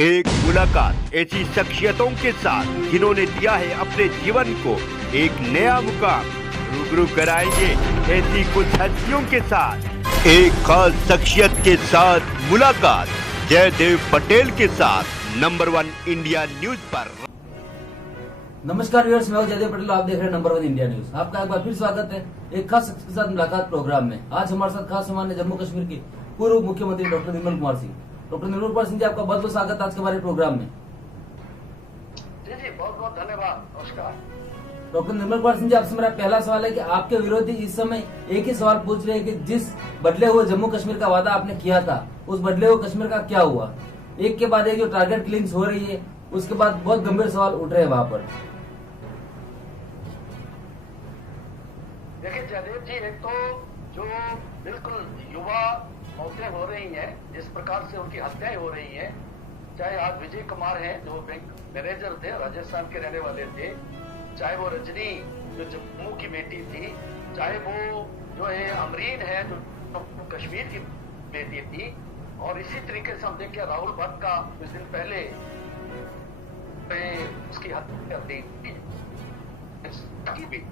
एक मुलाकात ऐसी शख्सियतों के साथ जिन्होंने दिया है अपने जीवन को एक नया मुकाम। रूबरू कराएंगे ऐसी कुछ हस्तियों के साथ एक खास शख्सियत के साथ मुलाकात जयदेव पटेल के साथ नंबर 1 इंडिया न्यूज पर। नमस्कार व्यूअर्स, मैं हूं जयदेव पटेल। आप देख रहे हैं नंबर 1 इंडिया न्यूज। आपका एक बार फिर स्वागत है एक खास शख्स के साथ मुलाकात प्रोग्राम में। आज हमारे साथ खास मेहमान है जम्मू कश्मीर के पूर्व मुख्यमंत्री डॉक्टर निर्मल कुमार सिंह। डॉक्टर निर्मल कुमार सिंह जी, आपका बहुत बहुत स्वागत आज के हमारे प्रोग्राम में। जी बहुत बहुत धन्यवाद। नमस्कार। डॉक्टर निर्मल कुमार सिंह जी, आपसे मेरा पहला सवाल है कि आपके विरोधी इस समय एक ही सवाल पूछ रहे हैं कि जिस बदले हुए जम्मू कश्मीर का वादा आपने किया था, उस बदले हुए कश्मीर का क्या हुआ? एक के बाद एक जो टारगेट किलिंग्स हो रही है, उसके बाद बहुत गंभीर सवाल उठ रहे हैं वहाँ पर। देखिए जयदेव जी, एक तो जो बिल्कुल युवा मौतें हो रही हैं, जिस प्रकार से उनकी हत्याएं हो रही हैं, चाहे आज विजय कुमार हैं जो बैंक मैनेजर थे, राजस्थान के रहने वाले थे, चाहे वो रजनी जो जम्मू की बेटी थी, चाहे वो जो है अमरीन है जो कश्मीर की बेटी थी, और इसी तरीके से हम देखिए राहुल भट्ट का कुछ दिन पहले उसकी हत्या दी।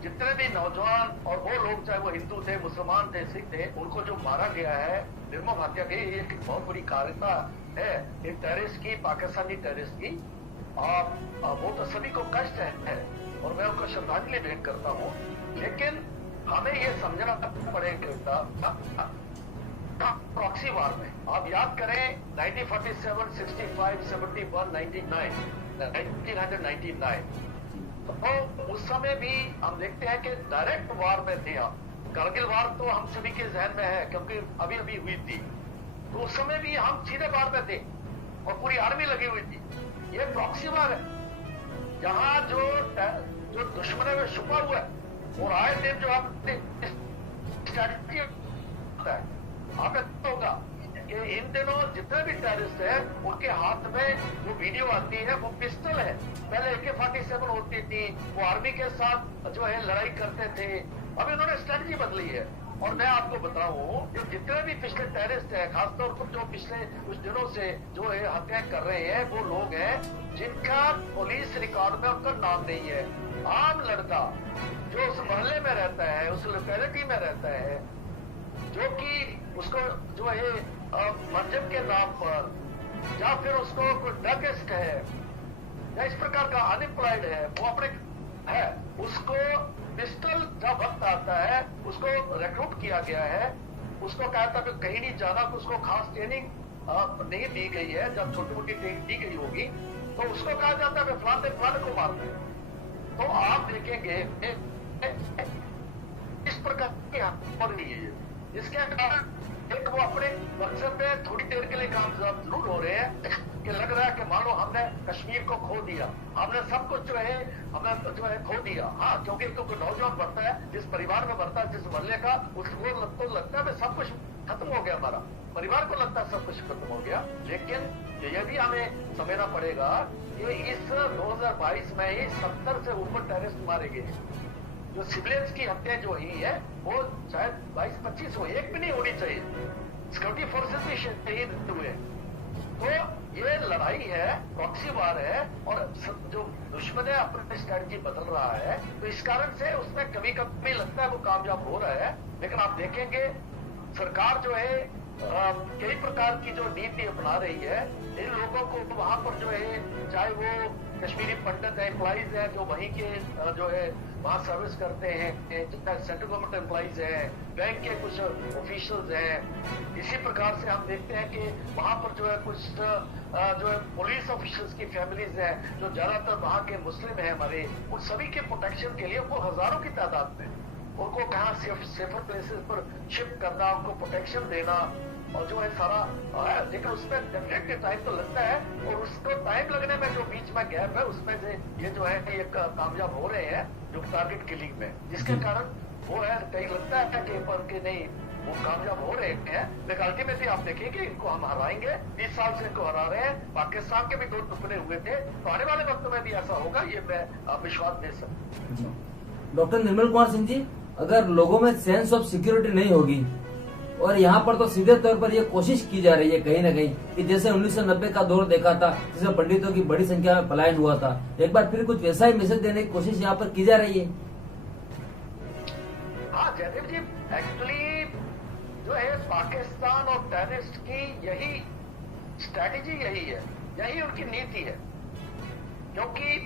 जितने भी नौजवान और वो लोग, चाहे वो हिंदू थे, मुसलमान थे, सिख थे, उनको जो मारा गया है, निर्मम हत्या की, ये एक बहुत बड़ी कायरता है एक टेररिस्ट की, पाकिस्तानी टेररिस्ट की। वो तो सभी को कष्ट है और मैं उनको श्रद्धांजलि भेंट करता हूँ, लेकिन हमें ये समझना पड़ेगा प्रॉक्सी वार में। आप याद करें 1947, 65, 71, 1999, तो उस समय भी हम देखते हैं कि डायरेक्ट वार में थे हम। करगिल वार तो हम सभी के जहन में है क्योंकि अभी अभी हुई थी, तो उस समय भी हम सीधे वार में थे और पूरी आर्मी लगी हुई थी। ये प्रॉक्सी वार है, जहां जो दुश्मन में छुपा हुआ है और आए दिन जो आपने स्ट्रैटेजी होता है, आपको होगा कि इन दिनों जितने भी टेररिस्ट है उनके हाथ में जो वीडियो आती है वो पिस्टल है। पहले AK-47 होती थी, वो आर्मी के साथ जो है लड़ाई करते थे। अब इन्होंने स्ट्रेटजी बदली है और मैं आपको बताऊं कि जितने भी पिछले टेररिस्ट है, खासतौर पर जो पिछले कुछ दिनों से जो है हत्या कर रहे हैं, वो लोग हैं जिनका पुलिस रिकॉर्ड में उनका नाम नहीं है। आम लड़का जो उस मोहल्ले में रहता है, उस लोकेलिटी में रहता है, जो कि उसको जो है मंजर के नाम पर, या फिर उसको कोई ड्रगिस्ट है या इस प्रकार का अनएम्प्लॉयड है, वो अपने है, उसको पिस्टल जब वक्त आता है, उसको रिक्रूट किया गया है, उसको कहा था कि कहीं नहीं जाना, उसको खास ट्रेनिंग नहीं दी गई है, जब छोटी मोटी ट्रेनिंग दी गई होगी तो उसको कहा जाता है फलाने को मारना है। तो आप देखेंगे इस प्रकार की हो रही है, जिसके कारण एक वो अपने मकसद पे थोड़ी देर के लिए कामयाब जरूर हो रहे हैं कि लग रहा है कि मान लो हमने कश्मीर को खो दिया, हमने सब कुछ जो है खो दिया। हाँ, क्योंकि कोई नौजवान बढ़ता है, जिस परिवार में बढ़ता है, जिस मोहल्ले का, उसको तो लगता है सब कुछ खत्म हो गया, हमारा परिवार को लगता है सब कुछ खत्म हो गया। लेकिन ये भी हमें समझना पड़ेगा कि इस 2022 में ही 70 से ऊपर टेररिस्ट मारे गए। जो सिविलियंस की हत्या जो हुई है वो शायद 22-25 हो, एक भी नहीं होनी चाहिए। सिक्योरिटी फोर्सेस भी शहीद हुए। तो ये लड़ाई है, प्रॉक्सी वार है, और जो दुश्मन है अपनी स्ट्रेटजी बदल रहा है, तो इस कारण से उसमें कभी कभी लगता है वो कामयाब हो रहा है। लेकिन आप देखेंगे सरकार जो है कई प्रकार की जो नीति अपना रही है, इन लोगों को वहां पर जो है, चाहे वो कश्मीरी पंडित एम्प्लॉइज है जो वहीं के जो है वहां सर्विस करते हैं, सेंट्रल गवर्नमेंट एम्प्लॉइज हैं, बैंक के कुछ ऑफिशियल्स हैं, इसी प्रकार से हम देखते हैं कि वहां पर जो है कुछ जो है पुलिस ऑफिशियल्स की फैमिलीज हैं जो ज्यादातर वहां के मुस्लिम हैं हमारे, उन सभी के प्रोटेक्शन के लिए उनको हजारों की तादाद में उनको कहाँ सेफर प्लेसेस पर शिफ्ट करना, उनको प्रोटेक्शन देना, और जो है सारा, लेकिन उसमें डेफिनेटली टाइम तो लगता है, और उसको टाइम लगने में जो बीच में गैप है, उसमें से ये जो है ये कामयाब हो रहे हैं जो टारगेट किलिंग में, जिसके कारण वो है कहीं लगता है कि पर के नहीं वो कामयाब हो रहे हैं। लेकिन अल्टीमेटली आप देखेंगे इनको हम हराएंगे। 20 साल से इनको हरा रहे हैं। पाकिस्तान के भी 2 टुकड़े हुए थे, तो आने वाले वक्त में भी ऐसा होगा, ये मैं विश्वास दे सकता हूँ। डॉक्टर निर्मल कुमार सिंह जी, अगर लोगों में सेंस ऑफ सिक्योरिटी नहीं होगी और यहाँ पर तो सीधे तौर पर ये कोशिश की जा रही है कहीं न कहीं कि जैसे 1990 का दौर देखा था, जिसमें पंडितों की बड़ी संख्या में पलायन हुआ था, एक बार फिर कुछ वैसा ही मैसेज देने की कोशिश यहाँ पर की जा रही है। हाँ जयदेव जी, एक्चुअली जो है पाकिस्तान और टेररिस्ट की यही स्ट्रैटेजी यही है, यही उनकी नीति है। क्योंकि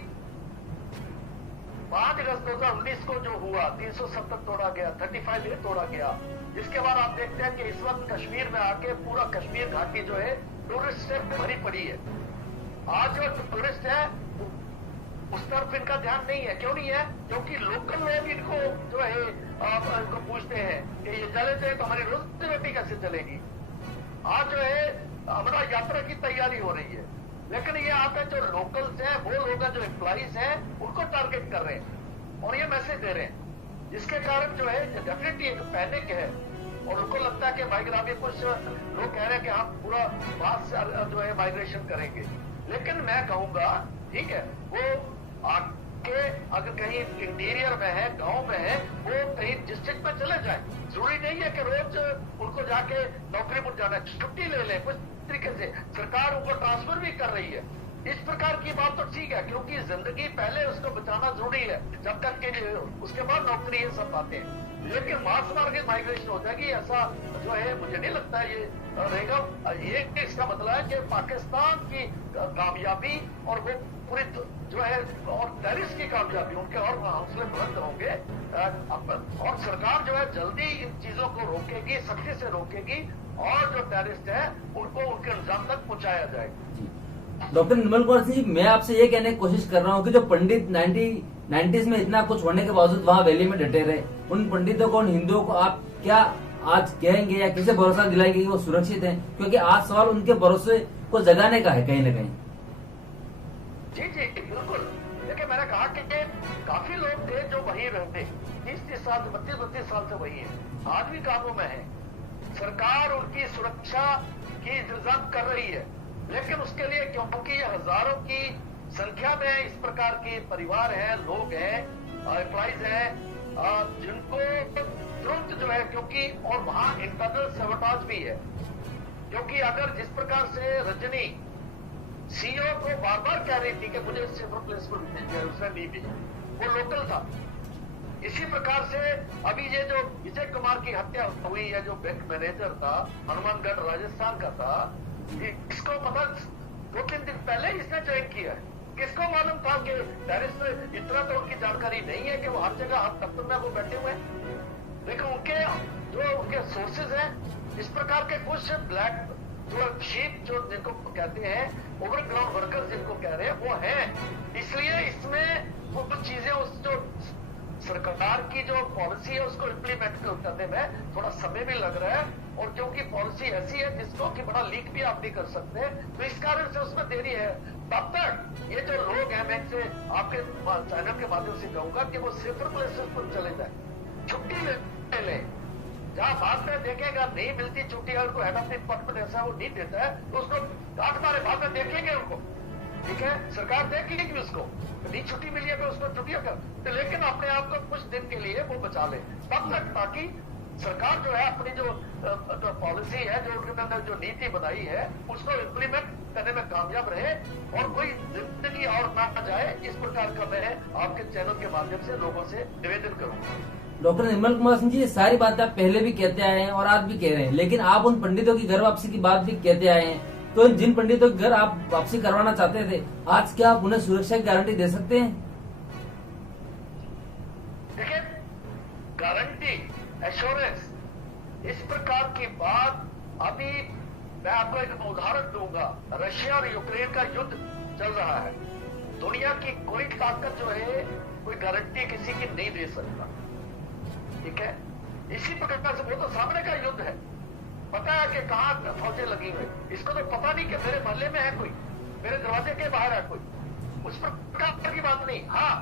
5 अगस्त 2019 को जो हुआ 370 तोड़ा गया, 35 तोड़ा गया, जिसके बाद आप देखते हैं कि इस वक्त कश्मीर में आके पूरा कश्मीर घाटी जो है टूरिस्ट से भरी पड़ी है। आज जो टूरिस्ट है उस तरफ इनका ध्यान नहीं है। क्यों नहीं है? क्योंकि लोकल लोग इनको जो है इनको पूछते हैं कि ये चले थे तो हमारी रोजी रोटी कैसे चलेगी। आज जो है हमारा यात्रा की तैयारी हो रही है, लेकिन ये आपके जो लोकल्स हैं, वो लोग जो एम्प्लॉइज हैं, उनको टारगेट कर रहे हैं और ये मैसेज दे रहे हैं, जिसके कारण जो है डेफिनेटली एक पैनिक है। और उनको लगता है कि माइग्रेशन, कुछ लोग कह रहे हैं कि हम पूरा मास जो है माइग्रेशन करेंगे। लेकिन मैं कहूंगा ठीक है, वो आके अगर कहीं इंटीरियर में है, गांव में है, वो कहीं डिस्ट्रिक्ट में चले जाए। जरूरी नहीं है कि रोज उनको जाके नौकरी पर जाना, छुट्टी ले लें। कुछ तरीके से सरकार उनको ट्रांसफर भी कर रही है। इस प्रकार की बात तो ठीक है, क्योंकि जिंदगी पहले उसको बचाना जरूरी है, जब तक के उसके बाद नौकरी, ये सब बातें। लेकिन मास मार्केट माइग्रेशन हो जाएगी, ऐसा जो है मुझे नहीं लगता है ये रहेगा। ये इसका मतलब है कि पाकिस्तान की कामयाबी और वो पूरी जो है और टेररिस्ट की कामयाबी, उनके और हौसले बुलंद होंगे। और सरकार जो है जल्दी इन चीजों को रोकेगी, सख्ती से रोकेगी, और जो टेररिस्ट है उनको उनके अंजाम तक पहुंचाया जाएगा। डॉक्टर निर्मल कुमार सिंह, मैं आपसे ये कहने की कोशिश कर रहा हूँ कि जो पंडित 90s में इतना कुछ होने के बावजूद वहाँ वैली में डटे रहे, उन पंडितों को, उन हिंदुओं को आप क्या आज कहेंगे या किसे भरोसा दिलाएंगे कि वो सुरक्षित हैं? क्योंकि आज सवाल उनके भरोसे को जगाने का है कहीं न कहीं। जी जी बिल्कुल। देखिए, मैंने कहा कि काफी लोग थे जो वहीं रहते, 30-30 साल, 32-32 साल से वही है, आज भी कामों में है। सरकार उनकी सुरक्षा की इंतजाम कर रही है, लेकिन उसके लिए क्योंकि ये हजारों की संख्या में इस प्रकार के परिवार हैं, लोग हैं, एम्प्लॉइज हैं, जिनको तुरंत जो है, क्योंकि और वहां इंटरनल सबोटाज भी है। क्योंकि अगर जिस प्रकार से रजनी सीईओ को बार बार कह रही थी कि मुझे सेफर प्लेस पर भेजिए, उसने नहीं भेजा, वो लोकल था। इसी प्रकार से अभी ये जो विजय कुमार की हत्या हुई है, जो बैंक मैनेजर था, हनुमानगढ़ राजस्थान का था, इसको पता 2-3 दिन पहले इसने ज्वाइन किया है। किसको मालूम था कि टेररिस्ट, इतना तो उनकी जानकारी नहीं है कि वो हर जगह हर दफ्तर में वो बैठे हुए हैं। लेकिन उनके जो उनके सोर्सेज हैं, इस प्रकार के कुछ ब्लैक जो शीप जो जिनको कहते हैं, ओवरग्राउंड वर्कर्स जिनको कह रहे हैं, वो हैं। इसलिए इसमें वो कुछ चीजें, उस जो सरकार की जो पॉलिसी है उसको इम्प्लीमेंट करने में थोड़ा समय भी लग रहा है। और क्योंकि पॉलिसी ऐसी है जिसको कि बड़ा लीक भी आप नहीं कर सकते, तो इस कारण से उसमें देरी है। तब तक ये जो लोग हैं, मैं इनसे आपके चैनल के माध्यम से कहूंगा कि वो सेफर प्लेसेस पर चले जाए, छुट्टी ले लें। जहां बाद में देखेगा नहीं मिलती छुट्टी, अगर कोई हेड ऑफ डिपार्टमेंट ऐसा वो नहीं देता है, तो उसको काट मारे, बाद में देखेंगे उनको, ठीक है, सरकार देखेगी उसको, नहीं छुट्टी मिली है तो उसको छुट्टियां कर, तो लेकिन अपने आप को कुछ दिन के लिए वो बचा ले तब तक, ताकि सरकार जो है अपनी जो पॉलिसी है, जो उनके अंदर जो नीति बनाई है, उसको इम्प्लीमेंट करने में कामयाब रहे और कोई जिंदगी और ना जाए। इस प्रकार का मैं आपके चैनल के माध्यम से लोगों से निवेदन करूंगा। डॉक्टर निर्मल कुमार सिंह जी, ये सारी बातें आप पहले भी कहते आए हैं और आज भी कह रहे हैं, लेकिन आप उन पंडितों की घर वापसी की बात भी कहते आए हैं, तो जिन पंडितों के घर आप वापसी करवाना चाहते थे, आज क्या आप उन्हें सुरक्षा की गारंटी दे सकते हैं? देखिए, गारंटी, एश्योरेंस, इस प्रकार की बात, अभी मैं आपको एक उदाहरण दूंगा। रशिया और यूक्रेन का युद्ध चल रहा है। दुनिया की कोई ताकत जो है कोई गारंटी किसी की नहीं दे सकता, ठीक है। इसी प्रकार से वो तो सामने का युद्ध है, पता है कि कहां फौजें लगी हुई, इसको तो पता नहीं कि मेरे मोहल्ले में है कोई, मेरे दरवाजे के बाहर है कोई, उस प्रकार की बात नहीं। हाँ,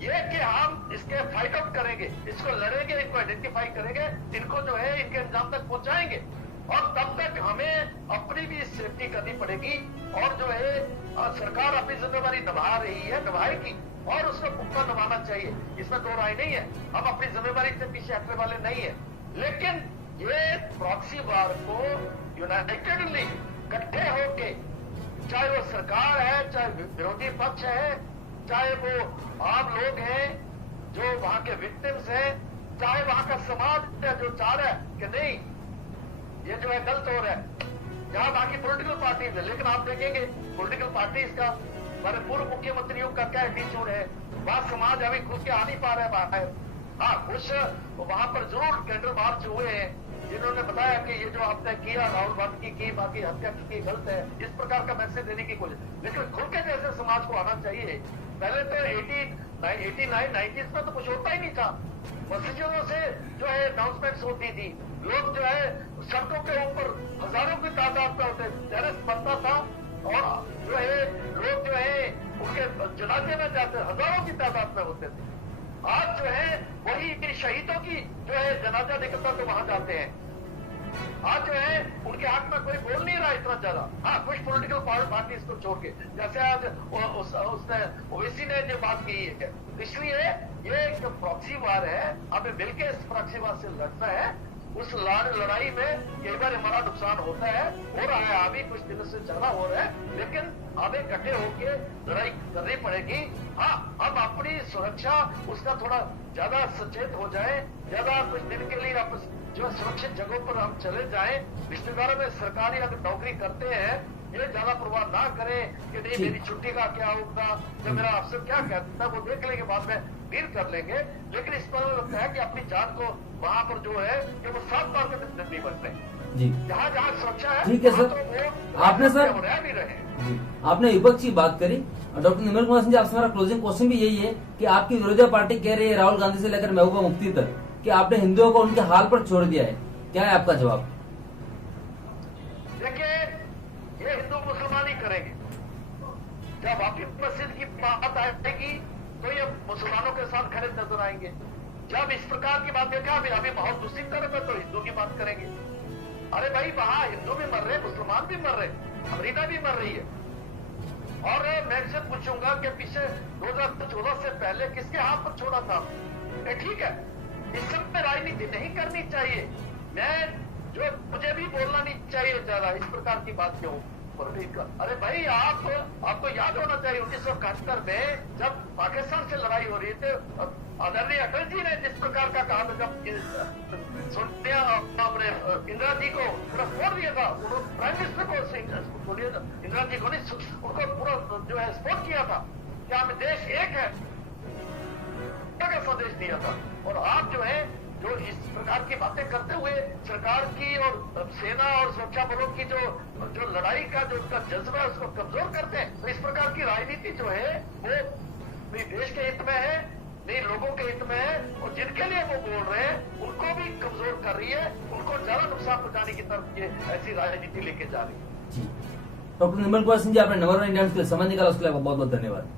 ये कि हम इसके फाइट आउट करेंगे, इसको लड़ेंगे, इनको आइडेंटिफाई करेंगे, इनको जो है इनके अंजाम तक पहुंचाएंगे, और तब तक हमें अपनी भी सेफ्टी करनी पड़ेगी। और जो है सरकार अपनी जिम्मेदारी निभा रही है, निभाएगी, और उसको पुख्ता निभाना चाहिए, इसमें दो राय नहीं है। हम अपनी जिम्मेदारी से पीछे हटने वाले नहीं है, लेकिन ये प्रॉक्सी वार को यूनाइटेडली इकट्ठे होके, चाहे वो सरकार है, चाहे विरोधी पक्ष है, चाहे वो आम लोग हैं जो वहां के विक्टिम्स हैं, चाहे वहां का समाज है जो चाह रहा है कि नहीं ये जो है गलत हो रहा है, जहां बाकी पॉलिटिकल पार्टीज है। लेकिन आप देखेंगे पॉलिटिकल पार्टीज का, हमारे पूर्व मुख्यमंत्रियों का क्या एटीट्यूड है, वहां समाज अभी खुद के आ नहीं पा रहा है बाहर। हाँ, कुछ वहां पर जरूर कैंडल मार्च हुए हैं जिन्होंने बताया कि ये जो आपने किया राहुल गांधी की बाकी हत्या की गलत है, इस प्रकार का मैसेज देने की कोशिश। लेकिन खुल के जैसे समाज को आना चाहिए। पहले तो 89, 90s में तो कुछ होता ही नहीं था। मस्जिदों से जो है अनाउंसमेंट्स होती थी, लोग जो है सड़कों के ऊपर हजारों की तादाद में होते, टेरस बनता था और जो है लोग जो है उनके जनाजे में जाते, हजारों की तादाद में होते थे। आज जो है वही शहीदों की जो है जनाजा निकलता तो वहां जाते हैं। आज जो है उनके हक में कोई बोल नहीं रहा इतना ज्यादा। हाँ, कुछ पॉलिटिकल पार्टीज को छोड़ के, जैसे आज उसने ओवैसी ने जो बात की है, इसलिए ये एक प्रॉक्सी वार है, हमें मिलकर इस प्रॉक्सी वार से लड़ना है। उस लड़ाई में कई बार हमारा नुकसान होता है, हो रहा है, अभी कुछ दिनों से ज्यादा हो रहा है, लेकिन हमें इकट्ठे होकर लड़ाई करनी पड़ेगी। हाँ, हम अपनी सुरक्षा उसका थोड़ा ज्यादा सचेत हो जाए, ज्यादा कुछ दिन के लिए आप जो सुरक्षित जगहों पर हम चले जाएं। रिश्तेदारों में सरकारी अगर नौकरी करते हैं, ये ज्यादा प्रभाव ना करें कि नहीं मेरी छुट्टी का क्या होगा, जब मेरा अफसर क्या कहता है वो देख लेंगे, बाद में डील कर लेंगे। लेकिन इस पर लगता है कि अपनी जान को वहां पर जो है कि वो 7 बार के दिन नहीं बन रहे जी। जहाँ जहाँ सुरक्षा है, ठीक है सर, तो आपने सर रह भी रहे जी, आपने विपक्ष की बात करी। डॉक्टर निर्मल कुमार सिंह जी, आपसे हमारा क्लोजिंग क्वेश्चन भी यही है कि आपकी विरोधी पार्टी कह रही है राहुल गांधी से लेकर महबूबा मुफ्ती तक कि आपने हिंदुओं को उनके हाल पर छोड़ दिया है, क्या है आपका जवाब? देखिए, ये हिंदू मुसलमान ही करेंगे। जब आपकी मस्जिद की बात आएगी तो ये मुसलमानों के साथ खड़े नजर आएंगे। जब इस प्रकार की बात देखा, अभी बहुत दूसरी तरफ है, तो हिंदू की बात करेंगे। अरे भाई, वहां हिंदू भी मर रहे, मुसलमान भी मर रहे, अमरीका भी मर रही है। और मैं से पूछूंगा कि पीछे 2014 से पहले किसके हाथ पर छोड़ा था? ठीक है, इस सब में राजनीति नहीं करनी चाहिए। मुझे भी बोलना नहीं चाहिए ज्यादा इस प्रकार की बात क्यों। अरे भाई, आपको याद होना चाहिए 1971 में जब पाकिस्तान से लड़ाई हो रही थी, आदरणीय अटल जी ने जिस प्रकार का कहा था, जब सोनिया अपने इंदिरा जी को पूरा छोड़ दिया था, उन्होंने प्राइम मिनिस्टर को इंदिरा जी को नहीं, उनको पूरा जो है सपोर्ट किया था कि हमें देश एक है का संदेश दिया था। और आप जो है जो इस प्रकार की बातें करते हुए सरकार की और सेना और सुरक्षा बलों की जो लड़ाई का जो उनका जज्बा है उसको कमजोर करते हैं। तो इस प्रकार की राजनीति जो है वो नहीं देश के हित में है, नहीं लोगों के हित में है, और जिनके लिए वो बोल रहे हैं उनको भी कमजोर कर रही है, उनको ज्यादा नुकसान पहुंचाने की तरफ ये ऐसी राजनीति लेके जा रही है। डॉक्टर निर्मल कुमार सिंह जी, आपने नंबर 1 इंडिया के लिए समय निकाला, उसके लिए बहुत बहुत धन्यवाद।